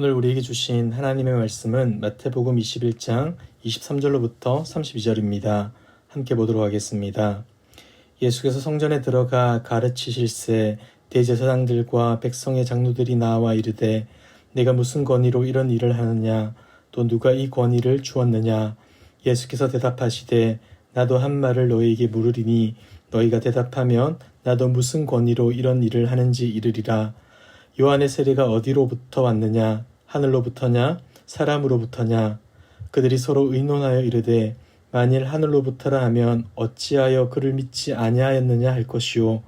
오늘 우리에게 주신 하나님의 말씀은 마태복음 21장 23절로부터 32절입니다. 함께 보도록 하겠습니다. 예수께서 성전에 들어가 가르치실새 대제사장들과 백성의 장로들이 나와 이르되 내가 무슨 권위로 이런 일을 하느냐 또 누가 이 권위를 주었느냐. 예수께서 대답하시되 나도 한 말을 너희에게 물으리니 너희가 대답하면 나도 무슨 권위로 이런 일을 하는지 이르리라. 요한의 세례가 어디로부터 왔느냐? 하늘로부터냐? 사람으로부터냐? 그들이 서로 의논하여 이르되 만일 하늘로부터라 하면 어찌하여 그를 믿지 아니하였느냐 할 것이요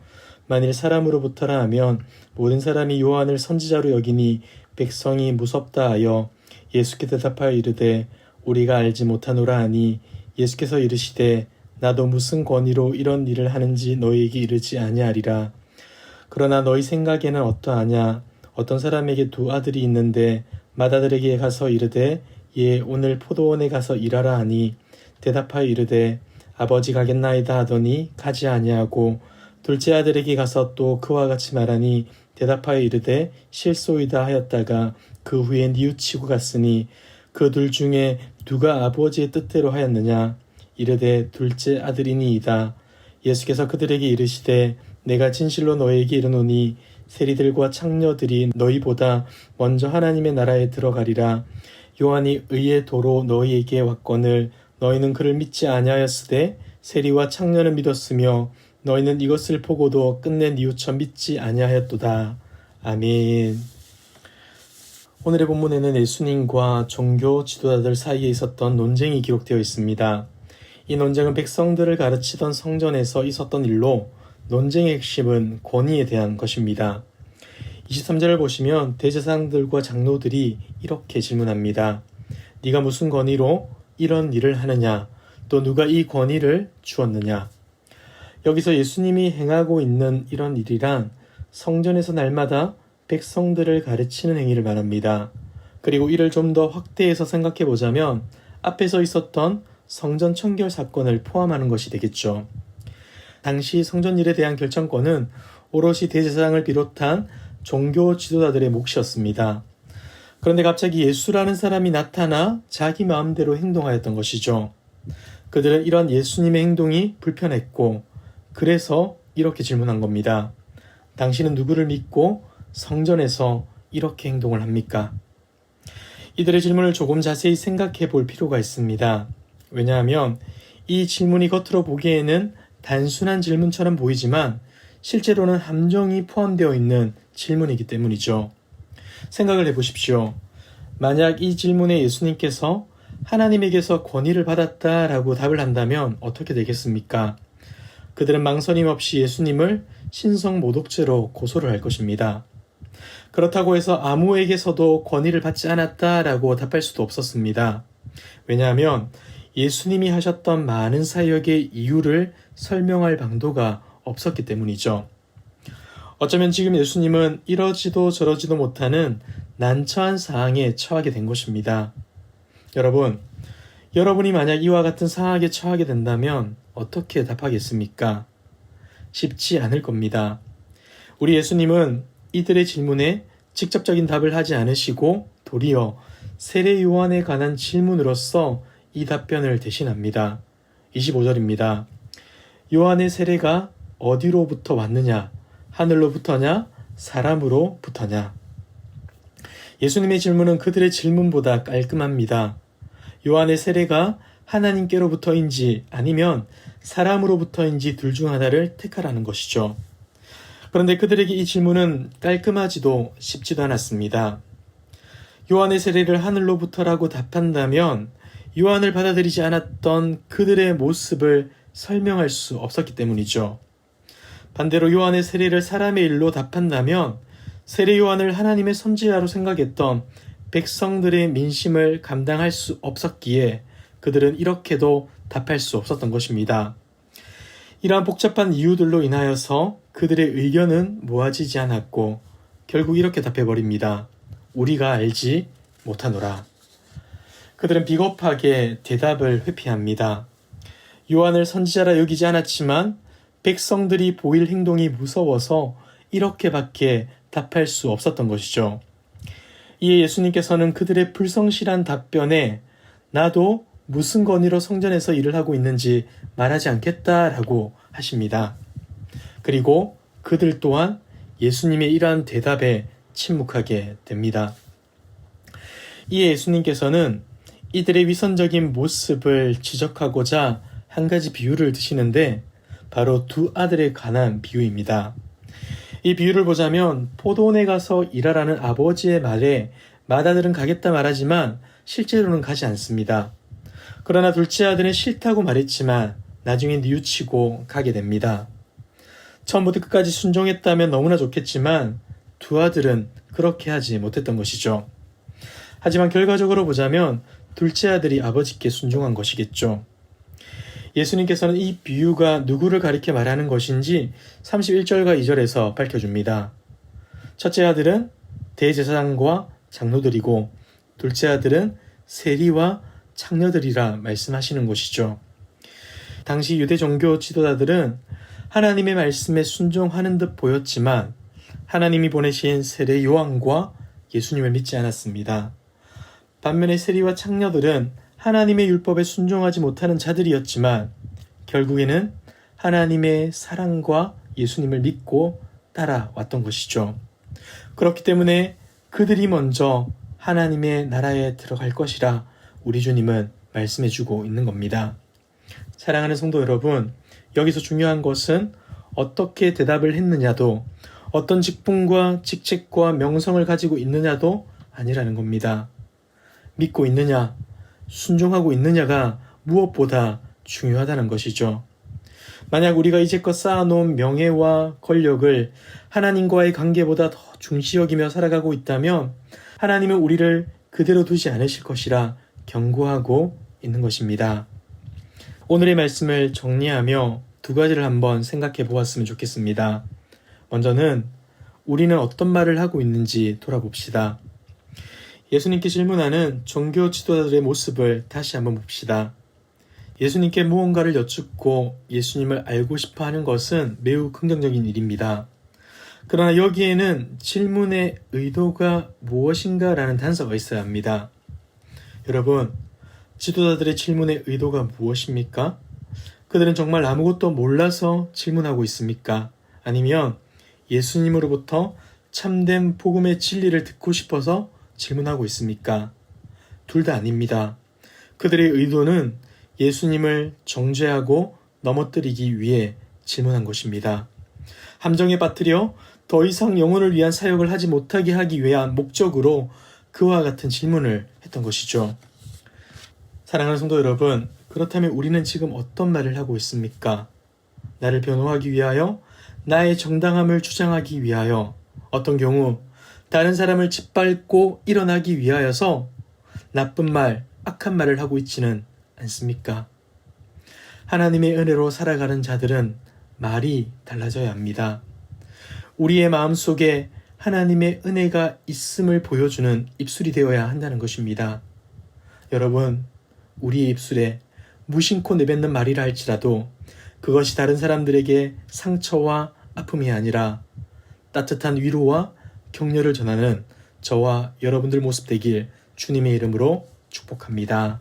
만일 사람으로부터라 하면 모든 사람이 요한을 선지자로 여기니 백성이 무섭다 하여 예수께 대답하여 이르되 우리가 알지 못하노라 하니 예수께서 이르시되 나도 무슨 권위로 이런 일을 하는지 너희에게 이르지 아니하리라. 그러나 너희 생각에는 어떠하냐? 어떤 사람에게 두 아들이 있는데 맏아들에게 가서 이르되 예 오늘 포도원에 가서 일하라 하니 대답하여 이르되 아버지 가겠나이다 하더니 가지 아니하고 둘째 아들에게 가서 또 그와 같이 말하니 대답하여 이르되 실소이다 하였다가 그 후에 뉘우치고 갔으니 그 둘 중에 누가 아버지의 뜻대로 하였느냐? 이르되 둘째 아들이니이다. 예수께서 그들에게 이르시되 내가 진실로 너희에게 이르노니 세리들과 창녀들이 너희보다 먼저 하나님의 나라에 들어가리라. 요한이 의의 도로 너희에게 왔거늘 너희는 그를 믿지 아니하였으되 세리와 창녀는 믿었으며 너희는 이것을 보고도 끝내 뉘우쳐 믿지 아니하였도다. 아멘. 오늘의 본문에는 예수님과 종교 지도자들 사이에 있었던 논쟁이 기록되어 있습니다. 이 논쟁은 백성들을 가르치던 성전에서 있었던 일로 논쟁의 핵심은 권위에 대한 것입니다. 23절을 보시면 대제사장들과 장로들이 이렇게 질문합니다. 네가 무슨 권위로 이런 일을 하느냐? 또 누가 이 권위를 주었느냐? 여기서 예수님이 행하고 있는 이런 일이란 성전에서 날마다 백성들을 가르치는 행위를 말합니다. 그리고 이를 좀 더 확대해서 생각해 보자면 앞에서 있었던 성전 청결 사건을 포함하는 것이 되겠죠. 당시 성전 일에 대한 결정권은 오롯이 대제사장을 비롯한 종교 지도자들의 몫이었습니다. 그런데 갑자기 예수라는 사람이 나타나 자기 마음대로 행동하였던 것이죠. 그들은 이런 예수님의 행동이 불편했고 그래서 이렇게 질문한 겁니다. 당신은 누구를 믿고 성전에서 이렇게 행동을 합니까? 이들의 질문을 조금 자세히 생각해 볼 필요가 있습니다. 왜냐하면 이 질문이 겉으로 보기에는 단순한 질문처럼 보이지만 실제로는 함정이 포함되어 있는 질문이기 때문이죠. 생각을 해보십시오. 만약 이 질문에 예수님께서 하나님에게서 권위를 받았다라고 답을 한다면 어떻게 되겠습니까? 그들은 망설임 없이 예수님을 신성모독죄로 고소를 할 것입니다. 그렇다고 해서 아무에게서도 권위를 받지 않았다라고 답할 수도 없었습니다. 왜냐하면 예수님이 하셨던 많은 사역의 이유를 설명할 방도가 없었기 때문이죠. 어쩌면 지금 예수님은 이러지도 저러지도 못하는 난처한 상황에 처하게 된 것입니다. 여러분이 만약 이와 같은 상황에 처하게 된다면 어떻게 답하겠습니까? 쉽지 않을 겁니다. 우리 예수님은 이들의 질문에 직접적인 답을 하지 않으시고 도리어 세례 요한에 관한 질문으로서 이 답변을 대신합니다. 25절입니다. 요한의 세례가 어디로부터 왔느냐? 하늘로부터냐? 사람으로부터냐? 예수님의 질문은 그들의 질문보다 깔끔합니다. 요한의 세례가 하나님께로부터인지 아니면 사람으로부터인지 둘 중 하나를 택하라는 것이죠. 그런데 그들에게 이 질문은 깔끔하지도 쉽지도 않았습니다. 요한의 세례를 하늘로부터라고 답한다면 요한을 받아들이지 않았던 그들의 모습을 설명할 수 없었기 때문이죠. 반대로 요한의 세례를 사람의 일로 답한다면 세례 요한을 하나님의 선지자로 생각했던 백성들의 민심을 감당할 수 없었기에 그들은 이렇게도 답할 수 없었던 것입니다. 이러한 복잡한 이유들로 인하여서 그들의 의견은 모아지지 않았고 결국 이렇게 답해버립니다. 우리가 알지 못하노라. 그들은 비겁하게 대답을 회피합니다. 요한을 선지자라 여기지 않았지만 백성들이 보일 행동이 무서워서 이렇게밖에 답할 수 없었던 것이죠. 이에 예수님께서는 그들의 불성실한 답변에 나도 무슨 권위로 성전에서 일을 하고 있는지 말하지 않겠다라고 하십니다. 그리고 그들 또한 예수님의 이러한 대답에 침묵하게 됩니다. 이에 예수님께서는 이들의 위선적인 모습을 지적하고자 한 가지 비유를 드시는데 바로 두 아들에 관한 비유입니다. 이 비유를 보자면 포도원에 가서 일하라는 아버지의 말에 맏아들은 가겠다 말하지만 실제로는 가지 않습니다. 그러나 둘째 아들은 싫다고 말했지만 나중에 뉘우치고 가게 됩니다. 처음부터 끝까지 순종했다면 너무나 좋겠지만 두 아들은 그렇게 하지 못했던 것이죠. 하지만 결과적으로 보자면 둘째 아들이 아버지께 순종한 것이겠죠. 예수님께서는 이 비유가 누구를 가리켜 말하는 것인지 31절과 2절에서 밝혀줍니다. 첫째 아들은 대제사장과 장로들이고 둘째 아들은 세리와 창녀들이라 말씀하시는 것이죠. 당시 유대 종교 지도자들은 하나님의 말씀에 순종하는 듯 보였지만 하나님이 보내신 세례 요한과 예수님을 믿지 않았습니다. 반면에 세리와 창녀들은 하나님의 율법에 순종하지 못하는 자들이었지만 결국에는 하나님의 사랑과 예수님을 믿고 따라왔던 것이죠. 그렇기 때문에 그들이 먼저 하나님의 나라에 들어갈 것이라 우리 주님은 말씀해주고 있는 겁니다. 사랑하는 성도 여러분, 여기서 중요한 것은 어떻게 대답을 했느냐도 어떤 직분과 직책과 명성을 가지고 있느냐도 아니라는 겁니다. 믿고 있느냐, 순종하고 있느냐가 무엇보다 중요하다는 것이죠. 만약 우리가 이제껏 쌓아놓은 명예와 권력을 하나님과의 관계보다 더 중시 여기며 살아가고 있다면 하나님은 우리를 그대로 두지 않으실 것이라 경고하고 있는 것입니다. 오늘의 말씀을 정리하며 두 가지를 한번 생각해 보았으면 좋겠습니다. 먼저는 우리는 어떤 말을 하고 있는지 돌아봅시다. 예수님께 질문하는 종교 지도자들의 모습을 다시 한번 봅시다. 예수님께 무언가를 여쭙고 예수님을 알고 싶어 하는 것은 매우 긍정적인 일입니다. 그러나 여기에는 질문의 의도가 무엇인가 라는 단서가 있어야 합니다. 여러분, 지도자들의 질문의 의도가 무엇입니까? 그들은 정말 아무것도 몰라서 질문하고 있습니까? 아니면 예수님으로부터 참된 복음의 진리를 듣고 싶어서 질문하고 있습니까? 둘 다 아닙니다. 그들의 의도는 예수님을 정죄하고 넘어뜨리기 위해 질문한 것입니다. 함정에 빠뜨려 더 이상 영혼을 위한 사역을 하지 못하게 하기 위한 목적으로 그와 같은 질문을 했던 것이죠. 사랑하는 성도 여러분, 그렇다면 우리는 지금 어떤 말을 하고 있습니까? 나를 변호하기 위하여, 나의 정당함을 주장하기 위하여, 어떤 경우 다른 사람을 짓밟고 일어나기 위하여서 나쁜 말, 악한 말을 하고 있지는 않습니까? 하나님의 은혜로 살아가는 자들은 말이 달라져야 합니다. 우리의 마음속에 하나님의 은혜가 있음을 보여주는 입술이 되어야 한다는 것입니다. 여러분, 우리의 입술에 무심코 내뱉는 말이라 할지라도 그것이 다른 사람들에게 상처와 아픔이 아니라 따뜻한 위로와 격려를 전하는 저와 여러분들 모습 되길 주님의 이름으로 축복합니다.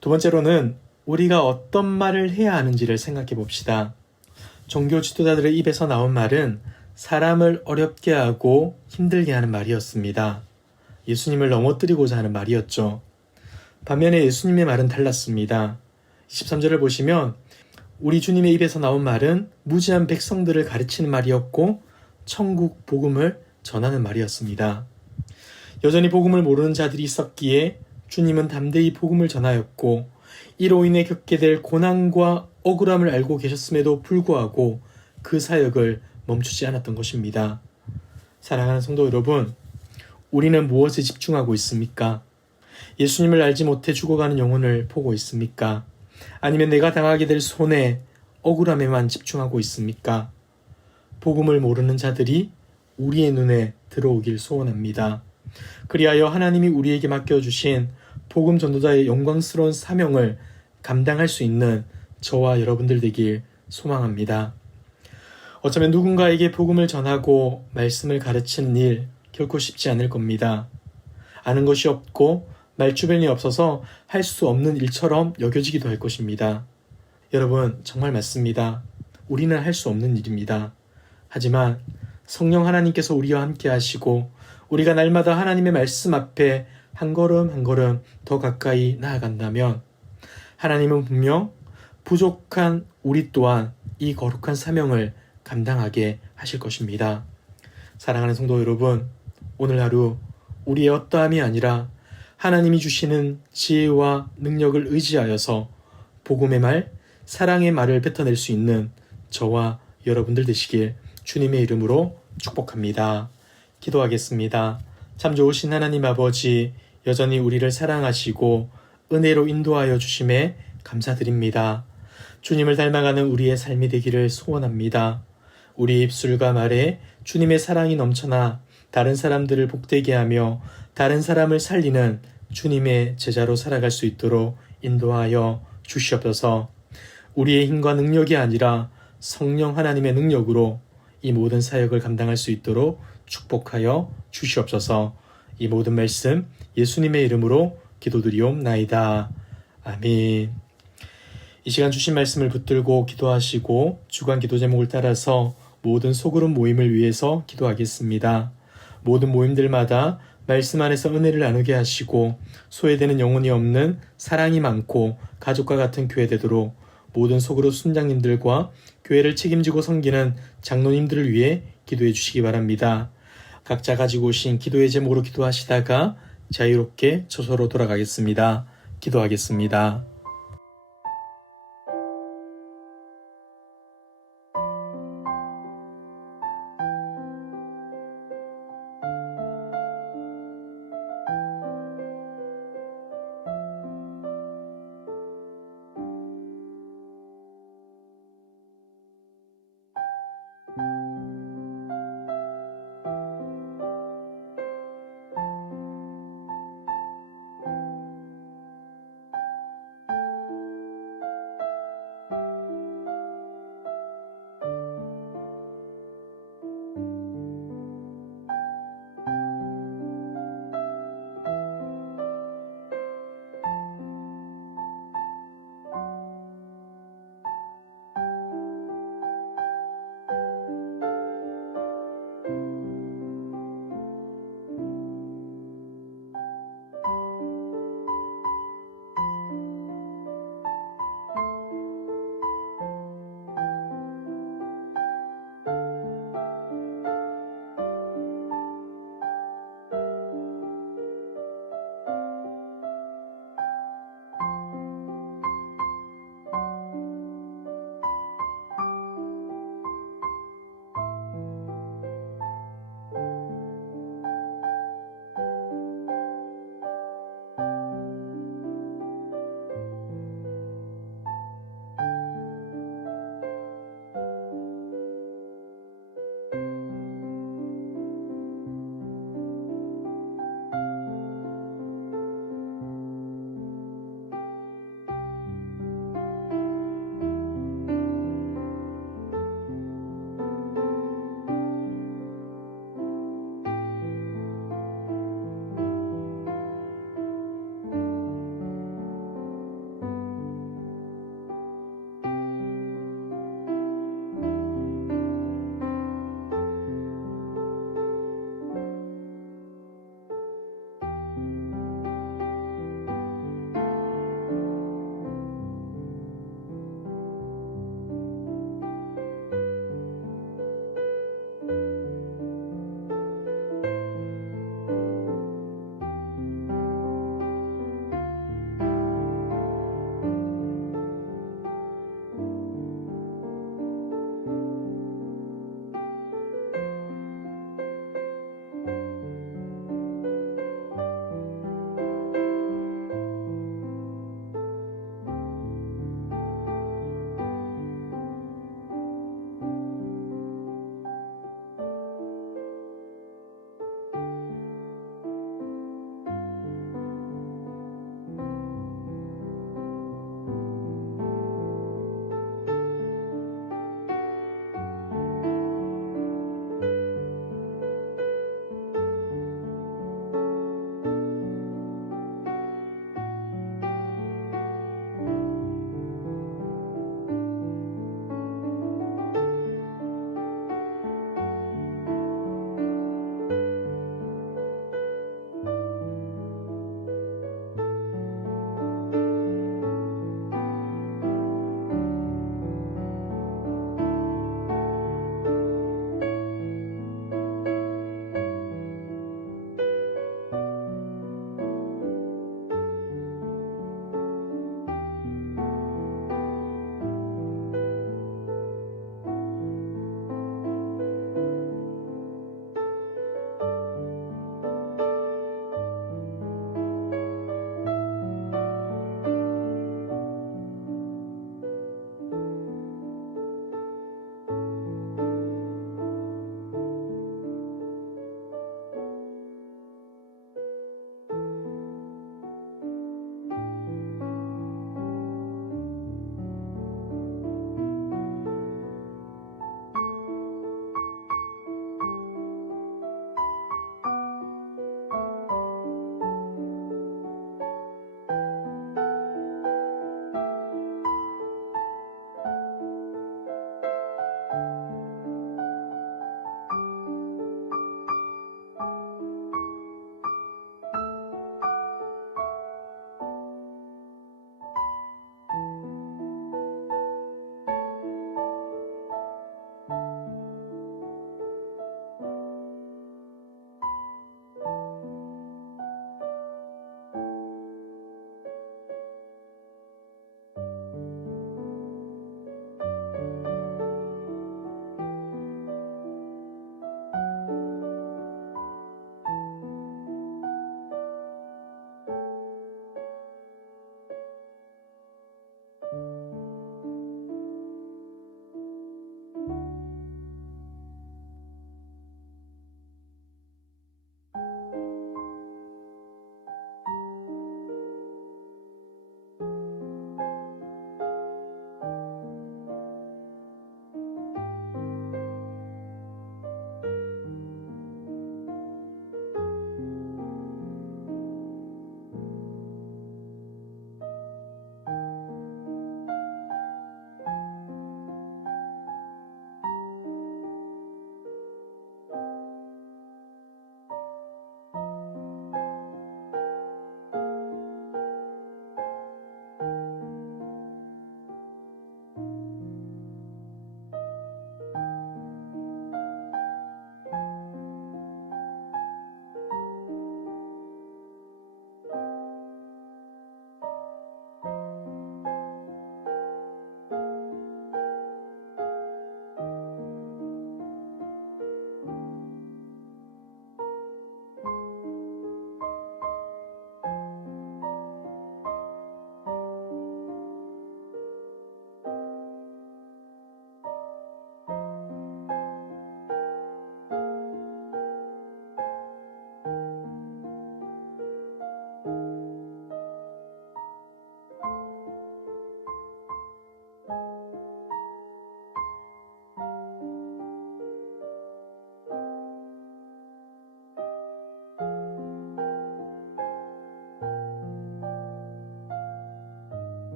두 번째로는 우리가 어떤 말을 해야 하는지를 생각해 봅시다. 종교 지도자들의 입에서 나온 말은 사람을 어렵게 하고 힘들게 하는 말이었습니다. 예수님을 넘어뜨리고자 하는 말이었죠. 반면에 예수님의 말은 달랐습니다. 23절을 보시면 우리 주님의 입에서 나온 말은 무지한 백성들을 가르치는 말이었고 천국 복음을 전하는 말이었습니다. 여전히 복음을 모르는 자들이 있었기에 주님은 담대히 복음을 전하였고 이로 인해 겪게 될 고난과 억울함을 알고 계셨음에도 불구하고 그 사역을 멈추지 않았던 것입니다. 사랑하는 성도 여러분, 우리는 무엇에 집중하고 있습니까? 예수님을 알지 못해 죽어가는 영혼을 보고 있습니까? 아니면 내가 당하게 될 손해, 억울함에만 집중하고 있습니까? 복음을 모르는 자들이 우리의 눈에 들어오길 소원합니다. 그리하여 하나님이 우리에게 맡겨주신 복음 전도자의 영광스러운 사명을 감당할 수 있는 저와 여러분들 되길 소망합니다. 어쩌면 누군가에게 복음을 전하고 말씀을 가르치는 일 결코 쉽지 않을 겁니다. 아는 것이 없고 말주변이 없어서 할 수 없는 일처럼 여겨지기도 할 것입니다. 여러분, 정말 맞습니다. 우리는 할 수 없는 일입니다. 하지만 성령 하나님께서 우리와 함께 하시고 우리가 날마다 하나님의 말씀 앞에 한 걸음 한 걸음 더 가까이 나아간다면 하나님은 분명 부족한 우리 또한 이 거룩한 사명을 감당하게 하실 것입니다. 사랑하는 성도 여러분, 오늘 하루 우리의 어떠함이 아니라 하나님이 주시는 지혜와 능력을 의지하여서 복음의 말, 사랑의 말을 뱉어낼 수 있는 저와 여러분들 되시길 주님의 이름으로 축복합니다. 기도하겠습니다. 참 좋으신 하나님 아버지, 여전히 우리를 사랑하시고 은혜로 인도하여 주심에 감사드립니다. 주님을 닮아가는 우리의 삶이 되기를 소원합니다. 우리 입술과 말에 주님의 사랑이 넘쳐나 다른 사람들을 복되게 하며 다른 사람을 살리는 주님의 제자로 살아갈 수 있도록 인도하여 주시옵소서. 우리의 힘과 능력이 아니라 성령 하나님의 능력으로 이 모든 사역을 감당할 수 있도록 축복하여 주시옵소서. 이 모든 말씀 예수님의 이름으로 기도드리옵나이다. 아멘. 이 시간 주신 말씀을 붙들고 기도하시고 주간 기도 제목을 따라서 모든 소그룹 모임을 위해서 기도하겠습니다. 모든 모임들마다 말씀 안에서 은혜를 나누게 하시고 소외되는 영혼이 없는 사랑이 많고 가족과 같은 교회 되도록 모든 소그룹 순장님들과 교회를 책임지고 섬기는 장로님들을 위해 기도해 주시기 바랍니다. 각자 가지고 오신 기도의 제목으로 기도하시다가 자유롭게 저소로 돌아가겠습니다. 기도하겠습니다.